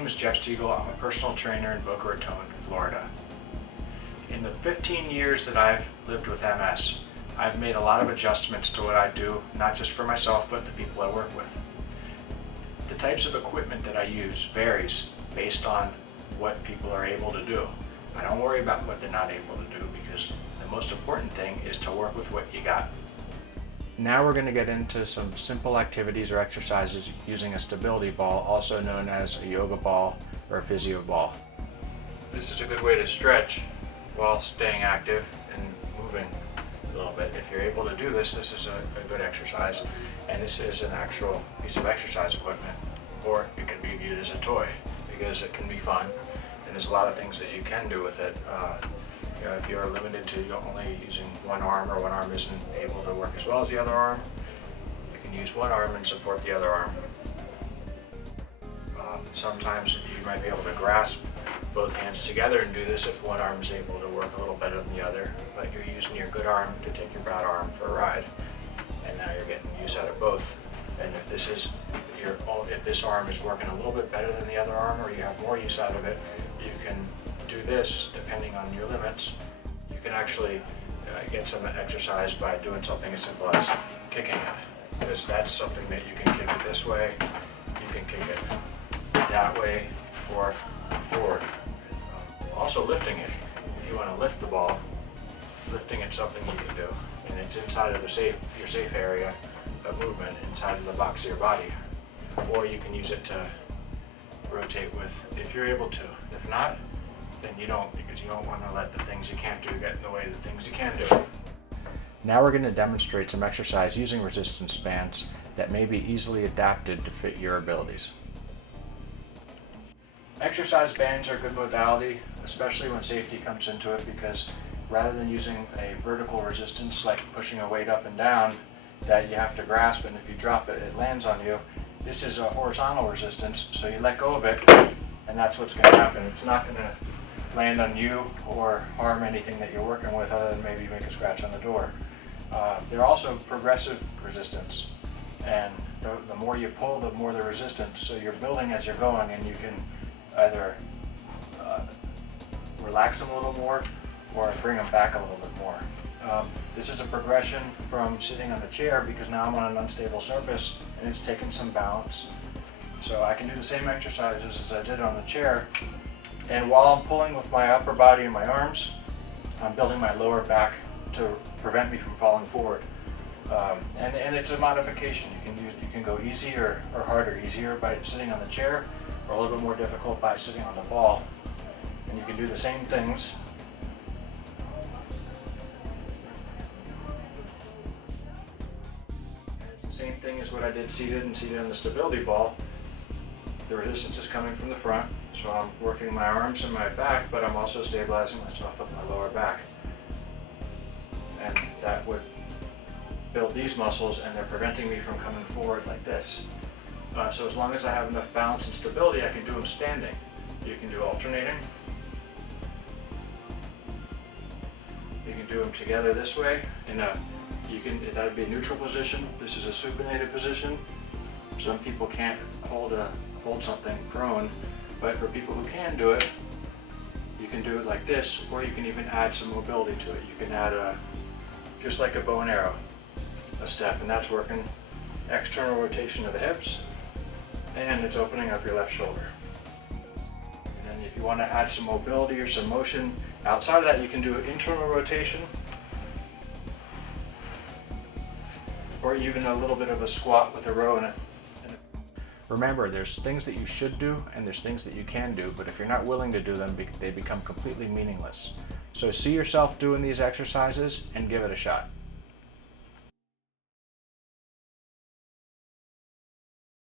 name is Jeff Siegel. I'm a personal trainer in Boca Raton, Florida. In the 15 years that I've lived with MS, I've made a lot of adjustments to what I do, not just for myself, but the people I work with. The types of equipment that I use varies based on what people are able to do. I don't worry about what they're not able to do because the most important thing is to work with what you got. Now we're going to get into some simple activities or exercises using a stability ball, also known as a yoga ball or a physio ball. This is a good way to stretch while staying active and moving a little bit. If you're able to do this, this is a good exercise, and this is an actual piece of exercise equipment, or it can be viewed as a toy because it can be fun, and there's a lot of things that you can do with it. If you're limited to only using one arm, or one arm isn't able to work as well as the other arm, you can use one arm and support the other arm. Sometimes you might be able to grasp both hands together and do this if one arm is able to work a little better than the other, but you're using your good arm to take your bad arm for a ride, and now you're getting use out of both. And if this arm is working a little bit better than the other arm, or you have more use out of it, you can do this depending on your limits. You can actually get some exercise by doing something as simple as kicking it, because that's something that you can kick it this way, you can kick it that way, or forward. Also lifting it. If you want to lift the ball, lifting it's something you can do, and it's inside of your safe area of movement, inside of the box of your body. Or you can use it to rotate with if you're able to. If not, then you don't, because you don't want to let the things you can't do get in the way of the things you can do. Now we're going to demonstrate some exercise using resistance bands that may be easily adapted to fit your abilities. Exercise bands are a good modality, especially when safety comes into it, because rather than using a vertical resistance like pushing a weight up and down that you have to grasp, and if you drop it, it lands on you, this is a horizontal resistance, so you let go of it, and that's what's going to happen. It's not going to land on you or harm anything that you're working with, other than maybe make a scratch on the door. They're also progressive resistance, and the more you pull, the more the resistance, so you're building as you're going, and you can either relax them a little more or bring them back a little bit more. This is a progression from sitting on a chair, because now I'm on an unstable surface and it's taking some balance. So I can do the same exercises as I did on the chair, and while I'm pulling with my upper body and my arms, I'm building my lower back to prevent me from falling forward. And it's a modification. You can go easier or harder. Easier by sitting on the chair, or a little bit more difficult by sitting on the ball. And you can do the same things. It's the same thing as what I did seated on the stability ball. The resistance is coming from the front, so I'm working my arms and my back, but I'm also stabilizing myself with my lower back. And that would build these muscles, and they're preventing me from coming forward like this. So as long as I have enough balance and stability, I can do them standing. You can do alternating. You can do them together this way. That would be a neutral position. This is a supinated position. Some people can't hold something prone, but for people who can do it, you can do it like this, or you can even add some mobility to it. You can add just like a bow and arrow, a step, and that's working external rotation of the hips, and it's opening up your left shoulder. And then if you want to add some mobility or some motion outside of that, you can do an internal rotation, or even a little bit of a squat with a row in it. Remember, there's things that you should do and there's things that you can do, but if you're not willing to do them, they become completely meaningless. So see yourself doing these exercises and give it a shot.